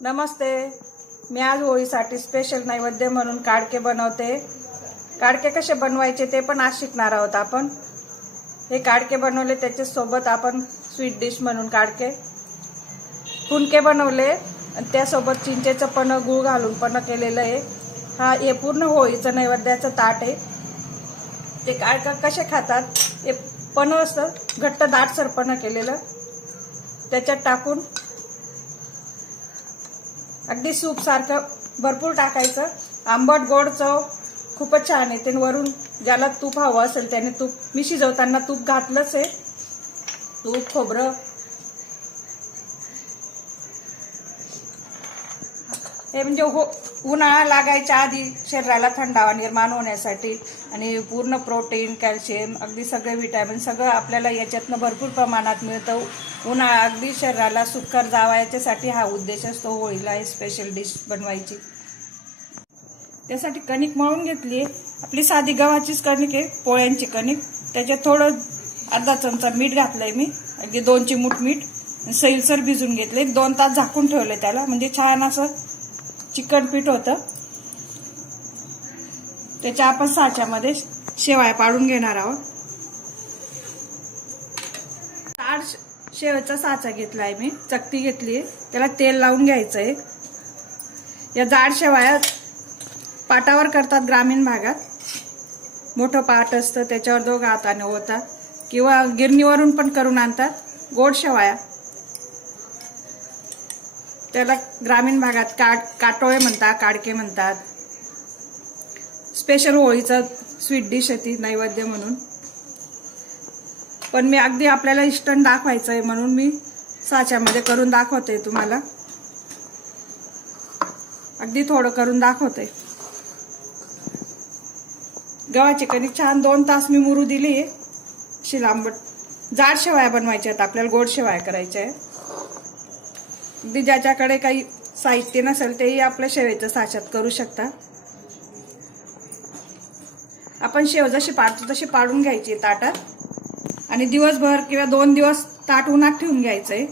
नमस्ते. मी आज होळीसाठी स्पेशल नैवेद्य म्हणून काडके बनवते. काडके कसे बनवायचे ते पण आज शिकणार आहोत आपण. हे काडके बनवले त्याच्यासोबत आपण स्वीट डिश म्हणून काडके. कुणके बनवले आणि त्यासोबत चिंचेचं पण गूळ घालून पण केलेलं आहे. हा हे पूर्ण होळीचं नैवेद्याचं ताट आहे. ते काडका कसे खातात हे पण असतं घट्ट दाट पण केलेलं. त्याच्यात टाकून अगदी सूप सारखं भरपूर टाकायचं. आंबट गोड चव खूपच छान येते आणि वरून ज्याला तूप हवं असेल त्याने तूप मी शिजवताना तूप घातलंच आहे. तूप खोबरं हे म्हणजे हो उन्हाळा लागायच्या आधी शरीराला थंडावा निर्माण होण्यासाठी आणि पूर्ण प्रोटीन कॅल्शियम अगदी सगळे विटॅमिन सगळं आपल्याला याच्यातनं भरपूर प्रमाणात मिळतं. उन्हाळा अगदी शरीराला सुकर जावा याच्यासाठी हा उद्देश असतो होळीला हे स्पेशल डिश बनवायची. त्यासाठी कणिक मळून घेतली. आपली साधी गव्हाचीच कणिक आहे पोळ्यांची कणिक. त्याच्यात थोडं अर्धा चमचा मीठ घातलंय मी अगदी दोन चिमूट मीठ. सैलसर भिजून घेतले दोन तास झाकून ठेवले त्याला. म्हणजे छान असं चिकन पीठ होतं. त्याच्या आपण साच्यामध्ये शेवाया पाडून घेणार आहोत. चार शेवचा साचा घेतलाय मी. चकती घेतली. त्याला तेल लावून घ्यायचंय. या जाड शेवाया पाटावर करतात ग्रामीण भागात. मोठं पाट असतं. त्याच्यावर दोघं हाताने होतात किंवा गिरणीवरून पण करून आणतात. गोड शेवाया. त्याला ग्रामीण भागात काट काटोळे म्हणतात काडके म्हणतात. स्पेशल होळीचं स्वीट डिश आहे ती नैवेद्य म्हणून. पण मी अगदी आपल्याला इस्टंट दाखवायचं आहे म्हणून मी साच्यामध्ये करून दाखवते तुम्हाला. अगदी थोडं करून दाखवते. गव्हाची कणिक छान दोन तास मी मुरू दिली आहे शिलांबट जाड शेवाया बनवायच्या आहेत आपल्याला गोड शेवाया करायच्या आहे अगदी ज्याच्याकडे काही साहित्य नसेल तेही आपल्या शेवेच्या साच्यात करू शकता. आपण शेव जशी पाडतो तशी पाडून घ्यायची ताटात आणि दिवसभर किंवा दोन दिवस ताट उन्हात ठेवून घ्यायचं आहे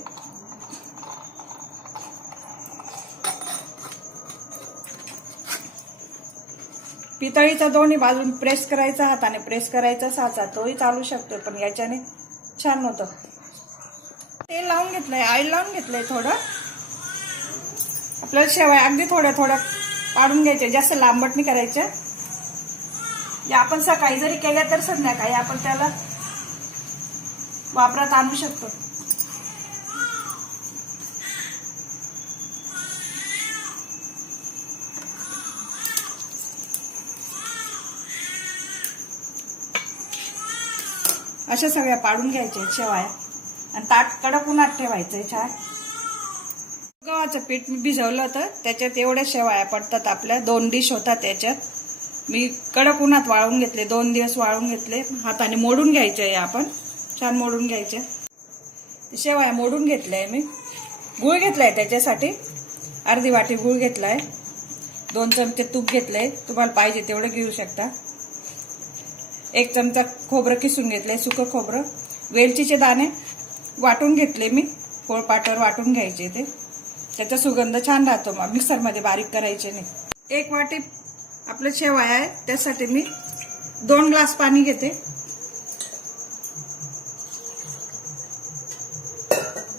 पितळीचा दोन्ही बाजून प्रेस करायचा हाताने प्रेस करायचा साचा तोही चालू शकतो पण याच्याने छान होतं. तेल लावून घेतलंय ऑइल लावून घेतलंय थोडं. आपल्याला शेवाय अगदी थोड्या थोड्या काढून घ्यायचे जास्त लांबट नाही करायच्या या आपण सकाळी जरी केल्या तर संध्याकाळी आपण त्याला वापरात आणू शकतो. अशा सगळ्या पाडून घ्यायच्या शेवाया. आणि ताट कडक उन्हात ठेवायचंय छान. गव्हाचं पीठ मी भिजवलं होतं. त्याच्यात एवढ्या शेवाया पडतात आपल्या. दोन डिश होतात त्याच्यात. मी कडक उन्हात वाळून घेतले. दोन दिवस वाळून घेतले. हाताने मोडून घ्यायचे आपण. छान मोडून घ्यायचे. शेवाया मोडून घेतल्या मी. गुळ घेतलाय त्याच्यासाठी. अर्धी वाटी गुळ घेतलाय. दोन चमचे तूप घेतलंय. तुम्हाला पाहिजे तेवढं घेऊ शकता. एक चमचा खोबरं किसून घेतलंय. सुकं खोबरं. वेलचीचे दाणे. वाटून घेतले मी. पोळपाटावर वाटून घ्यायचे ते. त्याचा सुगंध छान राहतो मग. मिक्सरमध्ये बारीक करायचे नाही. एक वाटी आपलं शेवाय आहे. त्यासाठी मी दोन ग्लास पाणी घेते.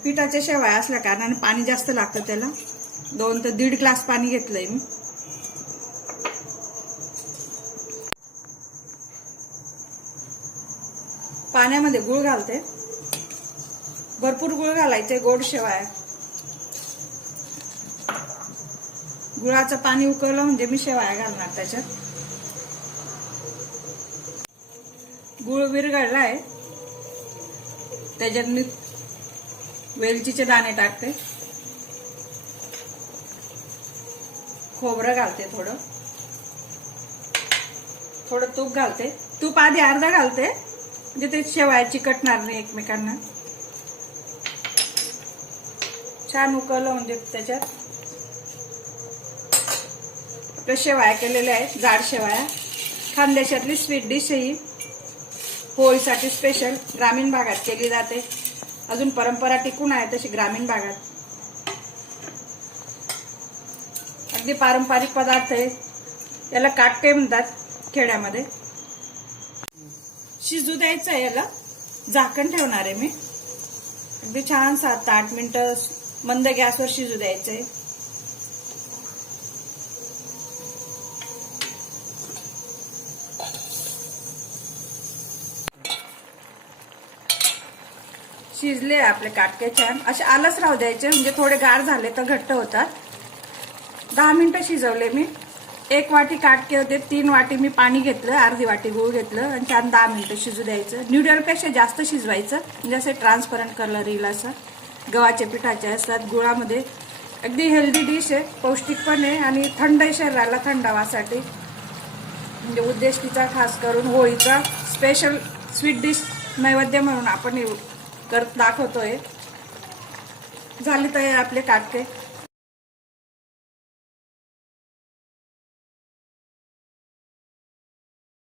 पिठाच्या शेवाय असल्या कारणाने पाणी जास्त लागतं त्याला. दोन ते दीड ग्लास पाणी घेतलंय मी. पाण्यामध्ये गुळ घालते. भरपूर गुळ घालायचे गोड शेवाय. गुळाचं पाणी उकळलं म्हणजे मी शेवाया घालणार त्याच्यात. गुळ विरघळलाय. त्याच्यात मी वेलचीचे दाणे टाकते. खोबरं घालते थोडं. थोडं तूप घालते. तूप आधी अर्धा घालते. म्हणजे ते शेवाया चिकटणार नाही एकमेकांना. छान उकळलं म्हणजे त्याच्यात. आपल्या शेवाया केलेल्या आहेत जाड शेवाया. खानदेशातली स्वीट डिश ही होळीसाठी स्पेशल ग्रामीण भागात केली जाते. अजून परंपरा टिकून आहे तशी ग्रामीण भागात. अगदी पारंपरिक पदार्थ आहे याला काटके म्हणतात खेड्यामध्ये. शिजू द्यायचं आहे याला. झाकण ठेवणार आहे मी. अगदी छान सात आठ मिनिटं मंद गॅसवर शिजू द्यायचंय. शिजले आपले काटके छान. असे आलच राहू द्यायचे म्हणजे थोडे गार झाले तर घट्ट होतात. दहा मिनिटं शिजवले मी. एक वाटी काटके होते तीन वाटी मी पाणी घेतलं अर्धी वाटी गूळ घेतलं आणि छान दहा मिनिटं शिजू द्यायचं. न्यूडलपेक्षा जास्त शिजवायचं म्हणजे असं ट्रान्सपरंट कलर येईल असं. गव्हाच्या पिठाच्या असतात. गुळामध्ये अगदी हेल्दी डिश आहे. पौष्टिक पण आहे आणि थंड आहे शरीराला थंडावासाठी म्हणजे उद्देष्टीचा खास करून होळीचा स्पेशल स्वीट डिश नैवेद्य म्हणून आपण करत कर दाखवतोय. झाले तयार आपले काटके.